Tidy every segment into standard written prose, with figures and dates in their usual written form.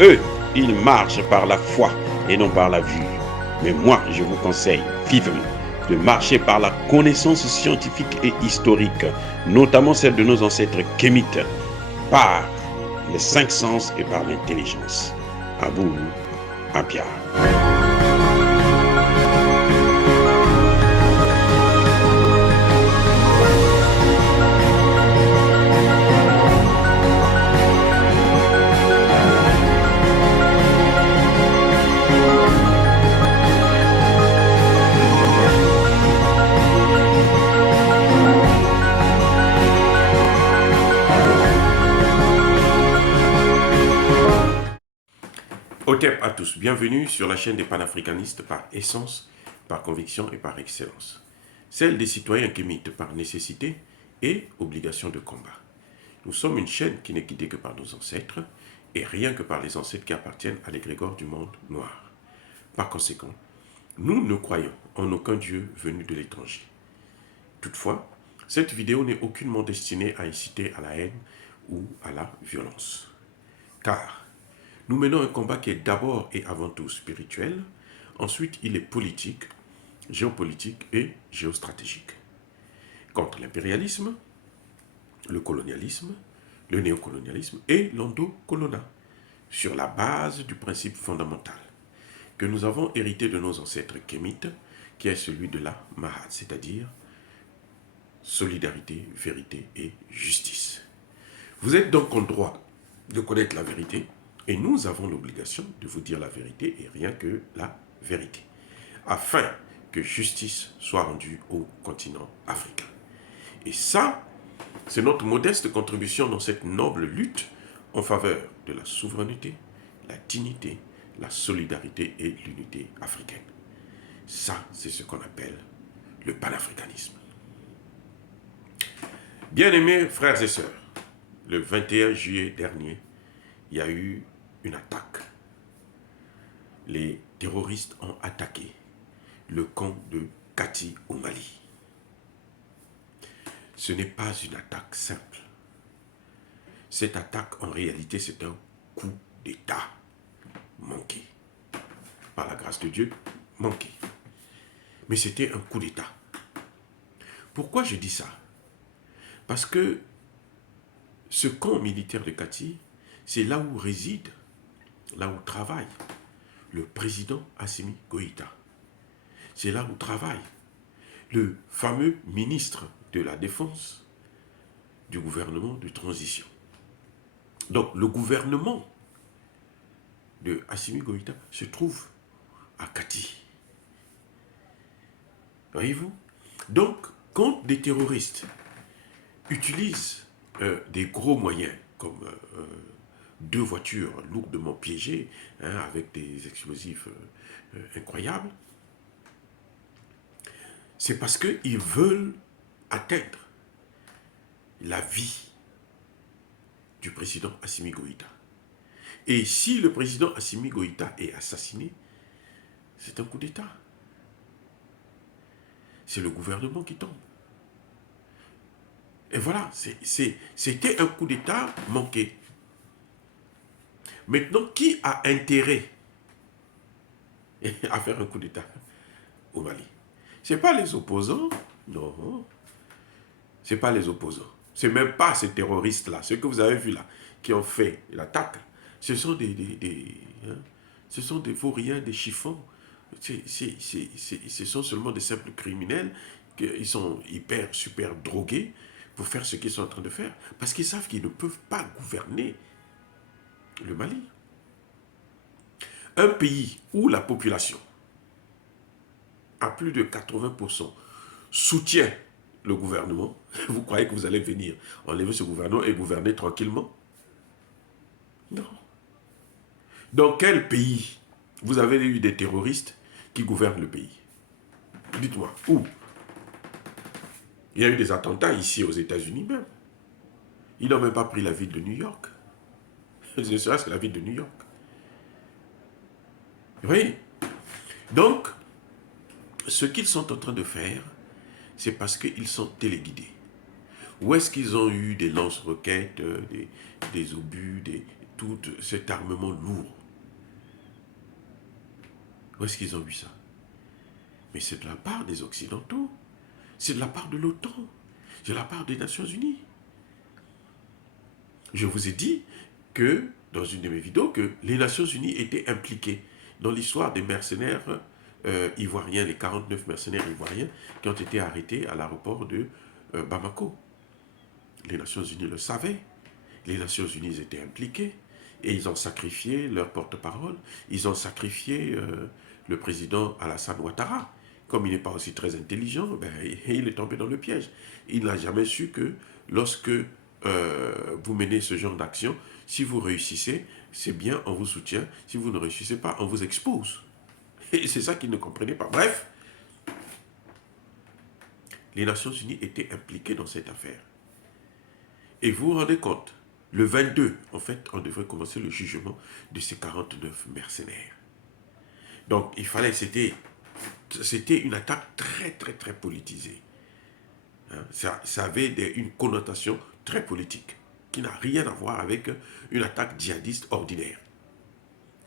Eux, ils marchent par la foi et non par la vue. Mais moi, je vous conseille vivement de marcher par la connaissance scientifique et historique, notamment celle de nos ancêtres kémites, par les cinq sens et par l'intelligence. Abou Abia. Otep à tous, bienvenue sur la chaîne des panafricanistes par essence, par conviction et par excellence. Celle des citoyens kémites par nécessité et obligation de combat. Nous sommes une chaîne qui n'est guidée que par nos ancêtres et rien que par les ancêtres qui appartiennent à l'égrégore du monde noir. Par conséquent, nous ne croyons en aucun Dieu venu de l'étranger. Toutefois, cette vidéo n'est aucunement destinée à inciter à la haine ou à la violence. Car nous menons un combat qui est d'abord et avant tout spirituel, ensuite il est politique, géopolitique et géostratégique. Contre l'impérialisme, le colonialisme, le néocolonialisme et l'endocolonat, sur la base du principe fondamental que nous avons hérité de nos ancêtres kémites, qui est celui de la Mahat, c'est-à-dire solidarité, vérité et justice. Vous êtes donc en droit de connaître la vérité, et nous avons l'obligation de vous dire la vérité et rien que la vérité, afin que justice soit rendue au continent africain. Et ça, c'est notre modeste contribution dans cette noble lutte en faveur de la souveraineté, la dignité, la solidarité et l'unité africaine. Ça, c'est ce qu'on appelle le panafricanisme. Bien-aimés frères et sœurs, le 21 juillet dernier, il y a eu une attaque. Les terroristes ont attaqué le camp de Kati au Mali. Ce n'est pas une attaque simple. Cette attaque, en réalité, c'est un coup d'État manqué. Par la grâce de Dieu, manqué. Mais c'était un coup d'État. Pourquoi je dis ça? Parce que ce camp militaire de Kati, c'est là où réside, là où travaille le président Assimi Goïta. C'est là où travaille le fameux ministre de la Défense du gouvernement de transition. Donc le gouvernement de Assimi Goïta se trouve à Kati. Voyez-vous? Donc quand des terroristes utilisent des gros moyens comme deux voitures lourdement piégées, avec des explosifs incroyables, c'est parce qu'ils veulent atteindre la vie du président Assimi Goïta. Et si le président Assimi Goïta est assassiné, c'est un coup d'État. C'est le gouvernement qui tombe. Et voilà, c'était un coup d'État manqué. Maintenant, qui a intérêt à faire un coup d'État au Mali? Ce n'est pas les opposants, non. Ce n'est pas les opposants. Ce n'est même pas ces terroristes-là, ceux que vous avez vus là, qui ont fait l'attaque. Ce sont ce sont des vauriens, des chiffons. Ce sont seulement des simples criminels. Ils sont super drogués pour faire ce qu'ils sont en train de faire. Parce qu'ils savent qu'ils ne peuvent pas gouverner le Mali. Un pays où la population, à plus de 80%, soutient le gouvernement, vous croyez que vous allez venir enlever ce gouvernement et gouverner tranquillement? Non. Dans quel pays vous avez eu des terroristes qui gouvernent le pays? Dites-moi, où? Il y a eu des attentats ici aux États-Unis même. Ils n'ont même pas pris la ville de New York. Ne serait-ce que la ville de New York. Vous voyez? Donc, ce qu'ils sont en train de faire, c'est parce qu'ils sont téléguidés. Où est-ce qu'ils ont eu des lance-roquettes, des obus, tout cet armement lourd? Où est-ce qu'ils ont vu ça? Mais c'est de la part des Occidentaux, c'est de la part de l'OTAN, c'est de la part des Nations Unies. Je vous ai dit que, dans une de mes vidéos, que les Nations Unies étaient impliquées dans l'histoire des mercenaires ivoiriens, les 49 mercenaires ivoiriens qui ont été arrêtés à l'aéroport de Bamako. Les Nations Unies le savaient, les Nations Unies étaient impliquées, et ils ont sacrifié leur porte-parole, ils ont sacrifié le président Alassane Ouattara. Comme il n'est pas aussi très intelligent, ben, il est tombé dans le piège. Il n'a jamais su que lorsque vous menez ce genre d'action, si vous réussissez, c'est bien, on vous soutient. Si vous ne réussissez pas, on vous expose. Et c'est ça qu'il ne comprenait pas. Bref, les Nations Unies étaient impliquées dans cette affaire. Et vous vous rendez compte, le 22, en fait, on devrait commencer le jugement de ces 49 mercenaires. Donc, il fallait, c'était une attaque très, très, très politisée. Hein, ça avait une connotation très politique, qui n'a rien à voir avec une attaque djihadiste ordinaire.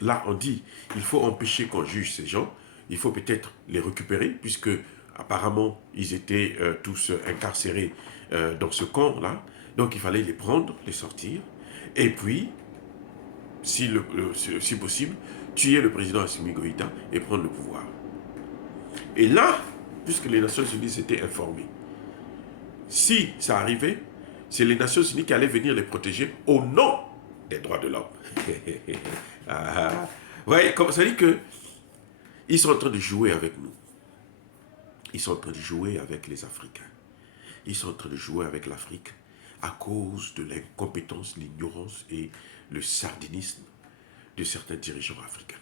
Là, on dit, il faut empêcher qu'on juge ces gens, il faut peut-être les récupérer, puisque apparemment, ils étaient tous incarcérés dans ce camp-là. Donc, il fallait les prendre, les sortir, et puis, si possible, tuer le président Assimi Goïta et prendre le pouvoir. Et là, puisque les Nations Unies étaient informées, si ça arrivait, c'est les Nations Unies qui allaient venir les protéger au nom des droits de l'homme. Vous voyez, ça dit que ils sont en train de jouer avec nous. Ils sont en train de jouer avec les Africains. Ils sont en train de jouer avec l'Afrique à cause de l'incompétence, l'ignorance et le sardinisme de certains dirigeants africains.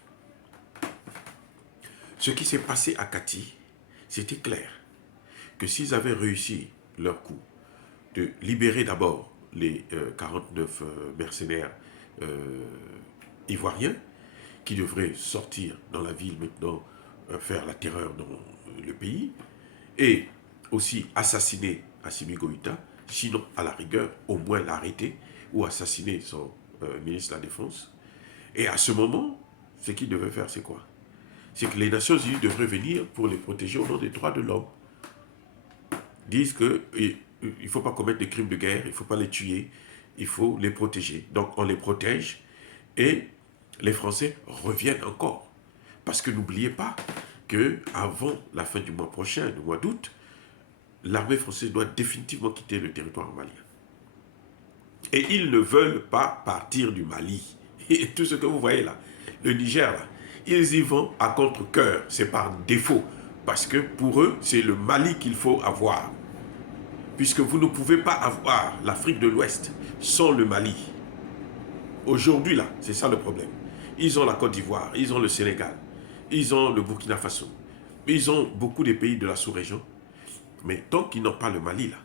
Ce qui s'est passé à Kati, c'était clair que s'ils avaient réussi leur coup de libérer d'abord les 49 mercenaires ivoiriens qui devraient sortir dans la ville maintenant, faire la terreur dans le pays, et aussi assassiner Assimi Goïta, sinon à la rigueur au moins l'arrêter ou assassiner son ministre de la Défense. Et à ce moment, ce qu'ils devaient faire, c'est quoi? C'est que les Nations Unies devraient venir pour les protéger au nom des droits de l'homme. Disent qu'il ne faut pas commettre des crimes de guerre, il ne faut pas les tuer, il faut les protéger. Donc on les protège et les Français reviennent encore. Parce que n'oubliez pas qu'avant la fin du mois prochain, le mois d'août, l'armée française doit définitivement quitter le territoire malien. Et ils ne veulent pas partir du Mali. Et tout ce que vous voyez là, le Niger là, ils y vont à contre-cœur, c'est par défaut. Parce que pour eux, c'est le Mali qu'il faut avoir. Puisque vous ne pouvez pas avoir l'Afrique de l'Ouest sans le Mali. Aujourd'hui là, c'est ça le problème. Ils ont la Côte d'Ivoire, ils ont le Sénégal, ils ont le Burkina Faso, ils ont beaucoup de pays de la sous-région. Mais tant qu'ils n'ont pas le Mali là,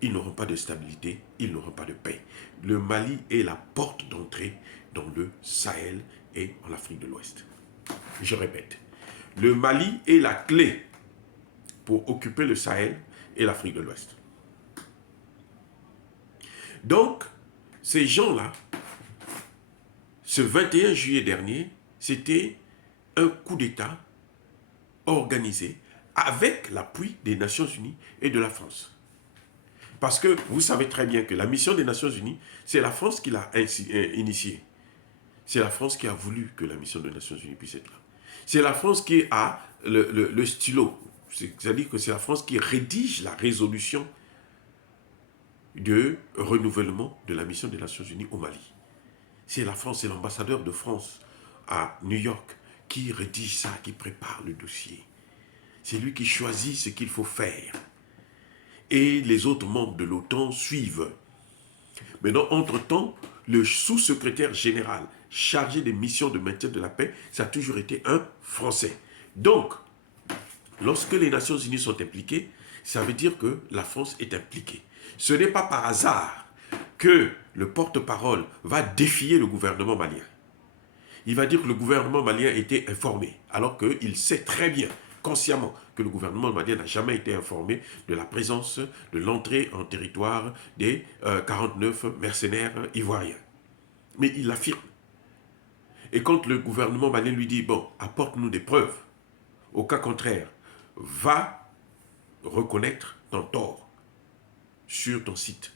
ils n'auront pas de stabilité, ils n'auront pas de paix. Le Mali est la porte d'entrée dans le Sahel et en Afrique de l'Ouest. Je répète, le Mali est la clé pour occuper le Sahel et l'Afrique de l'Ouest. Donc, ces gens-là, ce 21 juillet dernier, c'était un coup d'État organisé avec l'appui des Nations Unies et de la France. Parce que vous savez très bien que la mission des Nations Unies, c'est la France qui l'a initiée. C'est la France qui a voulu que la mission des Nations Unies puisse être là. C'est la France qui a le stylo. C'est-à-dire que c'est la France qui rédige la résolution de renouvellement de la mission des Nations Unies au Mali. C'est la France, c'est l'ambassadeur de France à New York qui rédige ça, qui prépare le dossier. C'est lui qui choisit ce qu'il faut faire. Et les autres membres de l'OTAN suivent. Maintenant, entre-temps, le sous-secrétaire général chargé des missions de maintien de la paix, ça a toujours été un Français. Donc, lorsque les Nations Unies sont impliquées, ça veut dire que la France est impliquée. Ce n'est pas par hasard que le porte-parole va défier le gouvernement malien. Il va dire que le gouvernement malien était informé, alors qu'il sait très bien, consciemment, que le gouvernement malien n'a jamais été informé de la présence, de l'entrée en territoire des 49 mercenaires ivoiriens. Mais il l'affirme. Et quand le gouvernement malien lui dit, bon, apporte-nous des preuves, au cas contraire, va reconnaître ton tort sur ton site.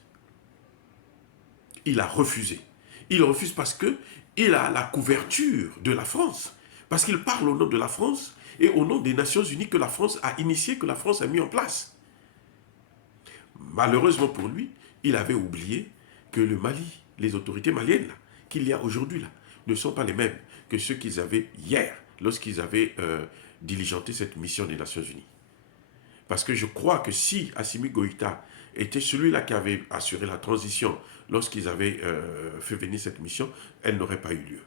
Il a refusé. Il refuse parce qu'il a la couverture de la France. Parce qu'il parle au nom de la France et au nom des Nations Unies que la France a initié, que la France a mis en place. Malheureusement pour lui, il avait oublié que le Mali, les autorités maliennes qu'il y a aujourd'hui là, ne sont pas les mêmes que ceux qu'ils avaient hier, lorsqu'ils avaient diligenté cette mission des Nations Unies. Parce que je crois que si Assimi Goïta était celui-là qui avait assuré la transition lorsqu'ils avaient fait venir cette mission, elle n'aurait pas eu lieu.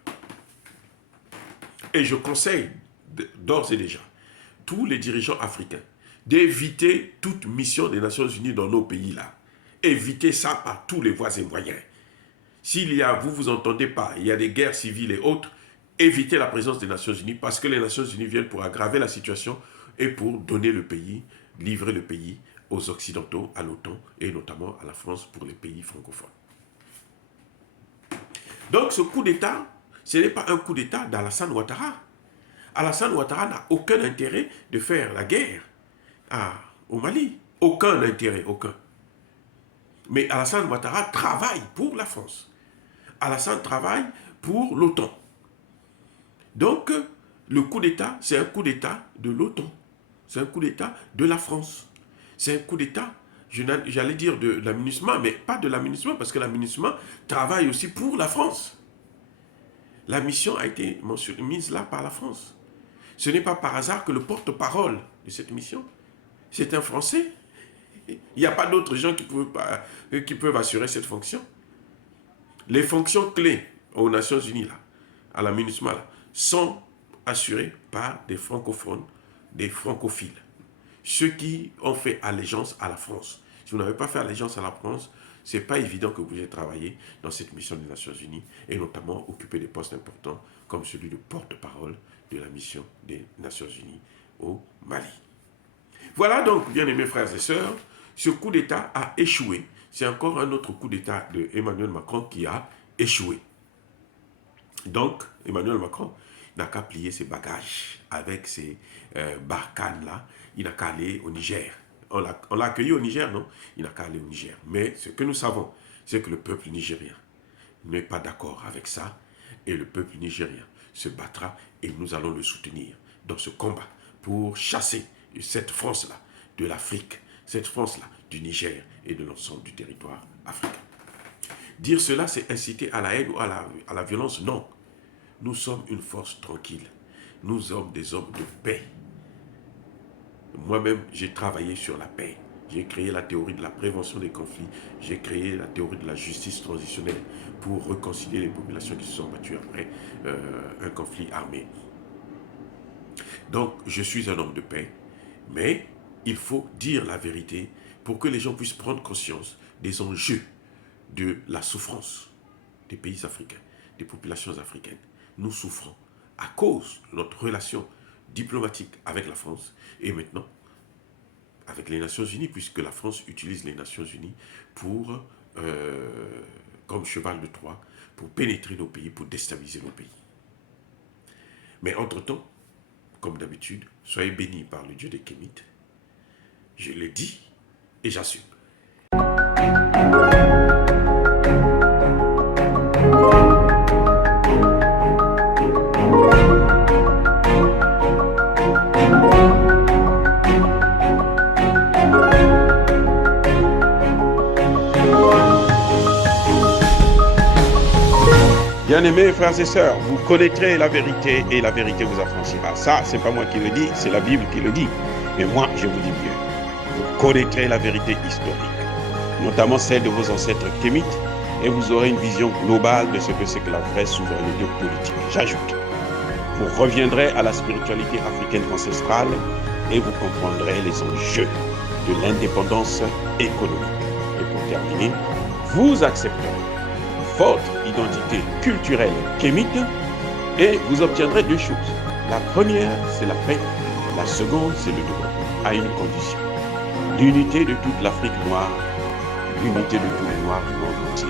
Et je conseille d'ores et déjà tous les dirigeants africains d'éviter toute mission des Nations Unies dans nos pays-là. Évitez ça par tous les voies et moyens. S'il y a, vous vous entendez pas, il y a des guerres civiles et autres, évitez la présence des Nations Unies parce que les Nations Unies viennent pour aggraver la situation et pour donner le pays, livrer le pays aux Occidentaux, à l'OTAN et notamment à la France pour les pays francophones. Donc ce coup d'État, ce n'est pas un coup d'État d'Alassane Ouattara. Alassane Ouattara n'a aucun intérêt de faire la guerre au Mali. Aucun intérêt, aucun. Mais Alassane Ouattara travaille pour la France. Alassane travaille pour l'OTAN. Donc, le coup d'État, c'est un coup d'État de l'OTAN. C'est un coup d'État de la France. C'est un coup d'État, j'allais dire de la MINUSMA, mais pas de la MINUSMA, parce que la MINUSMA travaille aussi pour la France. La mission a été mise là par la France. Ce n'est pas par hasard que le porte-parole de cette mission, c'est un Français. Il n'y a pas d'autres gens qui peuvent assurer cette fonction. Les fonctions clés aux Nations Unies, là, à la MINUSMA, là, sont assurées par des francophones, des francophiles. Ceux qui ont fait allégeance à la France. Si vous n'avez pas fait allégeance à la France, ce n'est pas évident que vous ayez travaillé dans cette mission des Nations Unies et notamment occuper des postes importants comme celui de porte-parole de la mission des Nations Unies au Mali. Voilà donc, bien aimés frères et sœurs, ce coup d'État a échoué. C'est encore un autre coup d'État de Emmanuel Macron qui a échoué. Donc, Emmanuel Macron n'a qu'à plier ses bagages avec ses barcanes-là. Il n'a qu'à aller au Niger. On l'a accueilli au Niger, non? Il n'a qu'à aller au Niger. Mais ce que nous savons, c'est que le peuple nigérien n'est pas d'accord avec ça. Et le peuple nigérien se battra et nous allons le soutenir dans ce combat pour chasser cette France-là de l'Afrique, cette France-là du Niger et de l'ensemble du territoire africain. Dire cela, c'est inciter à la haine ou à la violence? Non. Nous sommes une force tranquille. Nous sommes des hommes de paix. Moi-même, j'ai travaillé sur la paix. J'ai créé la théorie de la prévention des conflits. J'ai créé la théorie de la justice transitionnelle pour réconcilier les populations qui se sont battues après un conflit armé. Donc, je suis un homme de paix. Mais il faut dire la vérité pour que les gens puissent prendre conscience des enjeux de la souffrance des pays africains, des populations africaines. Nous souffrons à cause de notre relation diplomatique avec la France et maintenant avec les Nations Unies, puisque la France utilise les Nations Unies pour, comme cheval de Troie, pour pénétrer nos pays, pour déstabiliser nos pays. Mais entre-temps, comme d'habitude, soyez bénis par le Dieu des Kémites. Je l'ai dit et j'assume. Bien-aimés frères et sœurs, vous connaîtrez la vérité et la vérité vous affranchira. Ça, c'est pas moi qui le dis, c'est la Bible qui le dit. Mais moi, je vous dis mieux. Vous connaîtrez la vérité historique, notamment celle de vos ancêtres kémites, et vous aurez une vision globale de ce que c'est que la vraie souveraineté politique. J'ajoute, vous reviendrez à la spiritualité africaine ancestrale et vous comprendrez les enjeux de l'indépendance économique. Et pour terminer, vous accepterez votre identité culturelle kémite et vous obtiendrez deux choses. La première, c'est la paix. La seconde, c'est le développement, à une condition. L'unité de toute l'Afrique noire, l'unité de tous les Noirs du monde entier.